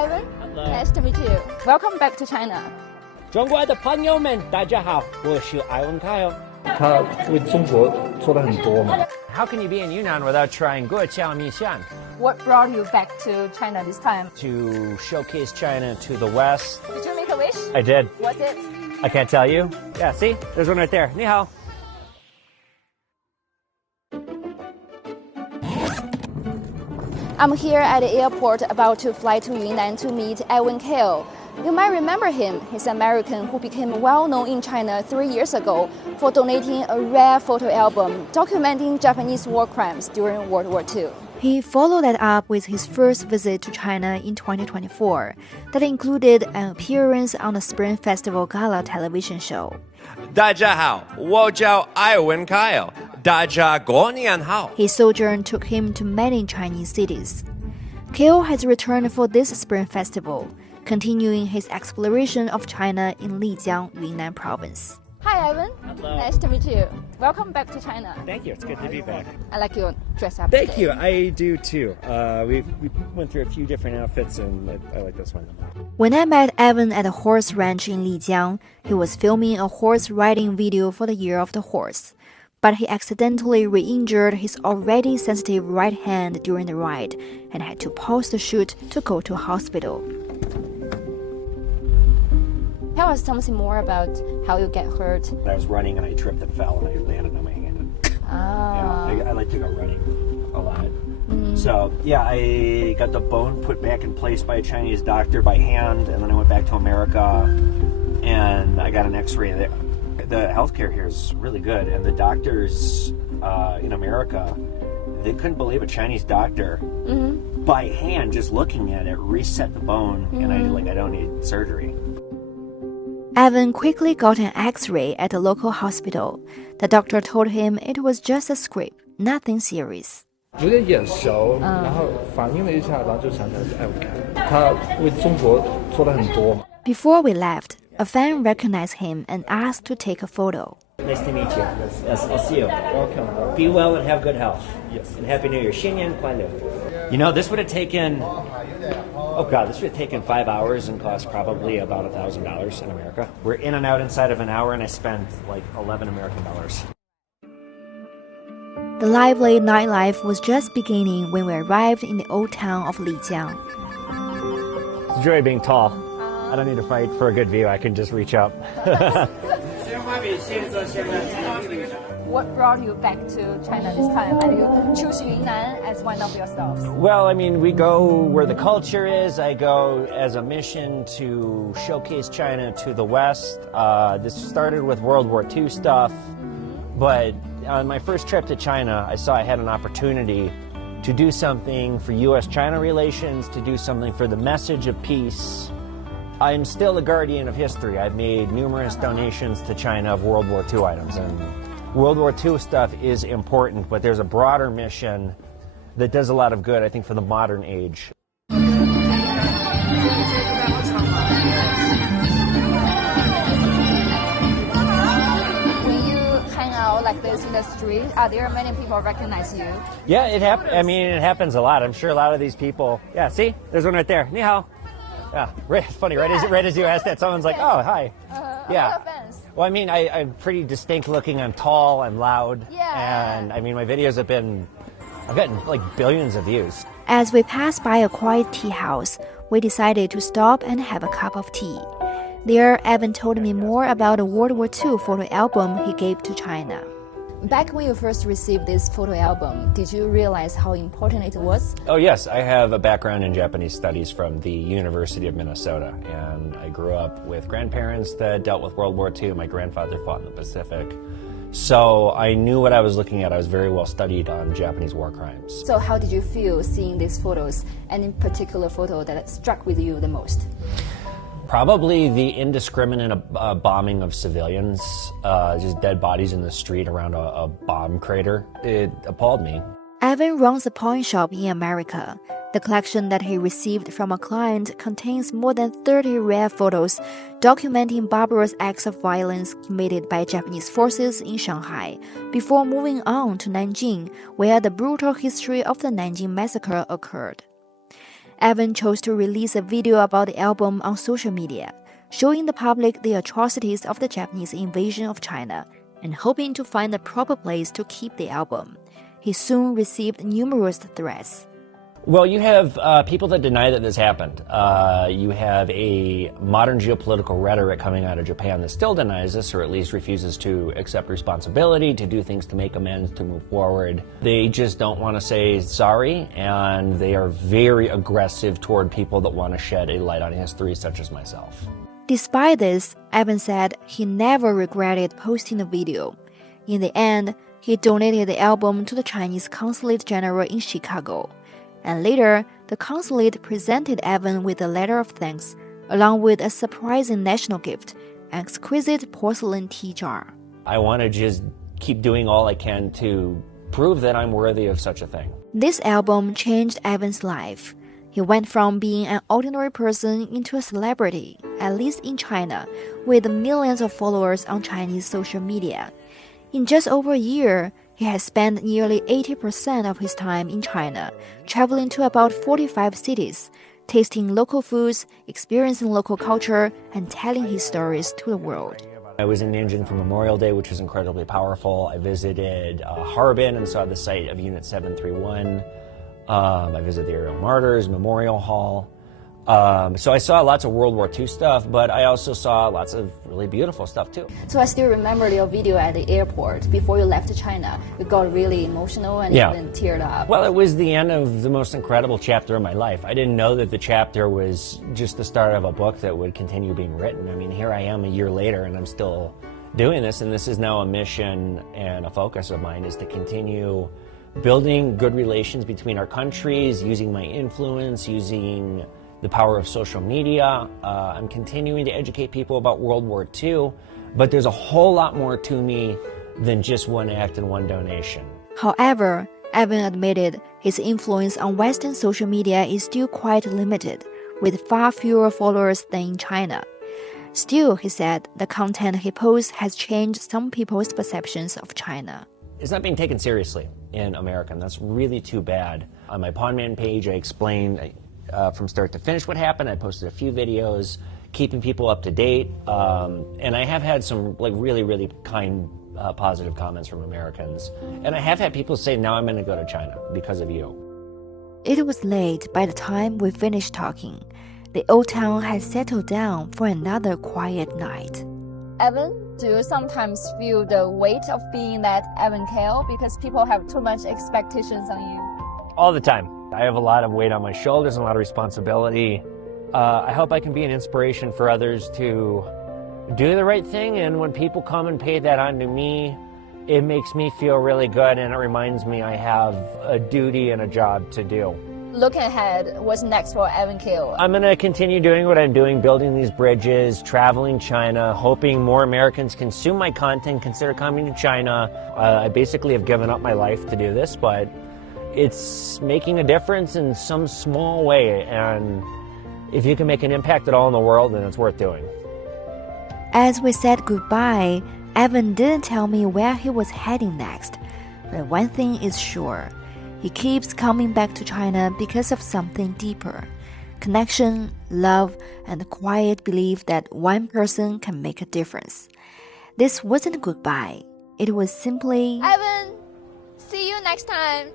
Hi, Ivan. Hello. Nice to meet you. Welcome back to China. 中国的朋友们，大家好，我是艾文 Kail。他为中国做了很多嘛。 How can you be in Yunnan without trying guoqiao mixian? What brought you back to China this time? To showcase China to the West. Did you make a wish? I did. What's it? I can't tell you. Yeah, see? There's one right there. Ni hao. I'm here at the airport about to fly to Yunnan to meet Kail. You might remember him. He's an American who became well known in China 3 years ago for donating a rare photo album documenting Japanese war crimes during World War II. He followed that up with his first visit to China in 2024 that included an appearance on the Spring Festival Gala television show. 大家好，我叫艾文 Kail. 大家过年好. His sojourn took him to many Chinese cities. Kail has returned for this Spring Festival, continuing his exploration of China in Lijiang, Yunnan province. Hi, Ivan. Hello. Nice to meet you. Welcome back to China. Thank you. It's good to be back. I like your dress up Thank today. you. I do too. We went through a few different outfits, and I like this one. When I met Evan at a horse ranch in Lijiang, he was filming a horse riding video for the Year of the Horse. But he accidentally re-injured his already sensitive right hand during the ride and had to pause the shoot to go to a hospital. Tell us something more about how you get hurt. I was running and I tripped and fell and I landed on my hand. I like to go running a lot. So, yeah, I got the bone put back in place by a Chinese doctor by hand, and then I went back to America and I got an x-ray there. The healthcare here is really good, and the doctors in America, they couldn't believe a Chinese doctor by hand, just looking at it, reset the bone, and I don't need surgery. Evan quickly got an x-ray at the local hospital. The doctor told him it was just a scrape, nothing serious. 有点眼熟，然后反应了一下，然后就想起来是艾文凯。他为中国做了很多嘛。 Before we left, a fan recognized him and asked to take a photo. Nice to meet you. Yes, I'll see you. Welcome. Be well and have good health. Yes. And Happy New Year. 新年快乐. You know, this would have taken, this would have taken 5 hours and cost probably about $1,000 in America. We're in and out inside of an hour, and I spent like 11 American dollars. The lively nightlife was just beginning when we arrived in the old town of Lijiang. It's a joy being tall. I don't need to fight for a good view. I can just reach up. What brought you back to China this time? And you choose Yunnan as one of your stops? Well, I mean, we go where the culture is. I go as a mission to showcase China to the West. This started with World War II stuff, but on my first trip to China, I saw I had an opportunity to do something for U.S.-China relations, to do something for the message of peace. I'm still a guardian of history. I've made numerous donations to China of World War II items, and World War II stuff is important, but there's a broader mission that does a lot of good, I think, for the modern age. When you hang out like this in the street, are there many people recognize you? Yeah, it happens a lot. I'm sure a lot of these people. Yeah, see, there's one right there. Ni hao. Yeah, it's funny. Right as you asked that, someone's like, "Oh, hi." Yeah. Fans. Well, I mean, I'm pretty distinct looking. I'm tall. I'm loud. Yeah. And I mean, my videos I've gotten like billions of views. As we passed by a quiet tea house, we decided to stop and have a cup of tea. There, Evan told me more about a World War II photo album he gave to China. Back when you first received this photo album, did you realize how important it was? Oh, yes. I have a background in Japanese studies from the University of Minnesota, and I grew up with grandparents that dealt with World War II. My grandfather fought in the Pacific. So I knew what I was looking at. I was very well studied on Japanese war crimes. So how did you feel seeing these photos, and in particular photo that struck with you the most? Probably the indiscriminate bombing of civilians, just dead bodies in the street around a bomb crater. It appalled me. Evan runs a pawn shop in America. The collection that he received from a client contains more than 30 rare photos documenting barbarous acts of violence committed by Japanese forces in Shanghai before moving on to Nanjing, where the brutal history of the Nanjing massacre occurred. Evan chose to release a video about the album on social media, showing the public the atrocities of the Japanese invasion of China and hoping to find the proper place to keep the album. He soon received numerous threats. Well, you have people that deny that this happened. You have a modern geopolitical rhetoric coming out of Japan that still denies this, or at least refuses to accept responsibility, to do things to make amends, to move forward. They just don't want to say sorry, and they are very aggressive toward people that want to shed a light on history, such as myself. Despite this, Evan said he never regretted posting the video. In the end, he donated the album to the Chinese Consulate General in Chicago. And later, the consulate presented Evan with a letter of thanks, along with a surprising national gift, an exquisite porcelain tea jar. I want to just keep doing all I can to prove that I'm worthy of such a thing. This album changed Evan's life. He went from being an ordinary person into a celebrity, at least in China, with millions of followers on Chinese social media. In just over a year, he has spent nearly 80% of his time in China, traveling to about 45 cities, tasting local foods, experiencing local culture, and telling his stories to the world. I was in Nanjing for Memorial Day, which was incredibly powerful. I visited Harbin and saw the site of Unit 731. I visited the Aerial Martyrs Memorial Hall. So I saw lots of World War II stuff, but I also saw lots of really beautiful stuff too. So I still remember your video at the airport before you left China. You got really emotional and even teared up. Well, it was the end of the most incredible chapter of my life. I didn't know that the chapter was just the start of a book that would continue being written. I mean, here I am a year later and I'm still doing this, and this is now a mission and a focus of mine, is to continue building good relations between our countries, using my influence, using the power of social media. I'm continuing to educate people about World War II, but there's a whole lot more to me than just one act and one donation. However, Evan admitted his influence on Western social media is still quite limited, with far fewer followers than in China. Still, he said, the content he posts has changed some people's perceptions of China. It's not being taken seriously in America, and that's really too bad. On my Pawnman page, I explained from start to finish what happened. I posted a few videos, keeping people up to date, and I have had some really, really kind, positive comments from Americans. And I have had people say, now I'm going to go to China because of you. It was late by the time we finished talking. The old town had settled down for another quiet night. Evan, do you sometimes feel the weight of being that Evan Kail because people have too much expectations on you? All the time. I have a lot of weight on my shoulders and a lot of responsibility. I hope I can be an inspiration for others to do the right thing, and when people come and pay that on to me, it makes me feel really good, and it reminds me I have a duty and a job to do. Looking ahead, what's next for Evan Kail? I'm going to continue doing what I'm doing, building these bridges, traveling China, hoping more Americans consume my content, consider coming to China. I basically have given up my life to do this, but it's making a difference in some small way, and if you can make an impact at all in the world, then it's worth doing. As we said goodbye, Evan didn't tell me where he was heading next, but one thing is sure. He keeps coming back to China because of something deeper: connection, love, and the quiet belief that one person can make a difference. This wasn't goodbye. It was simply, Evan, see you next time.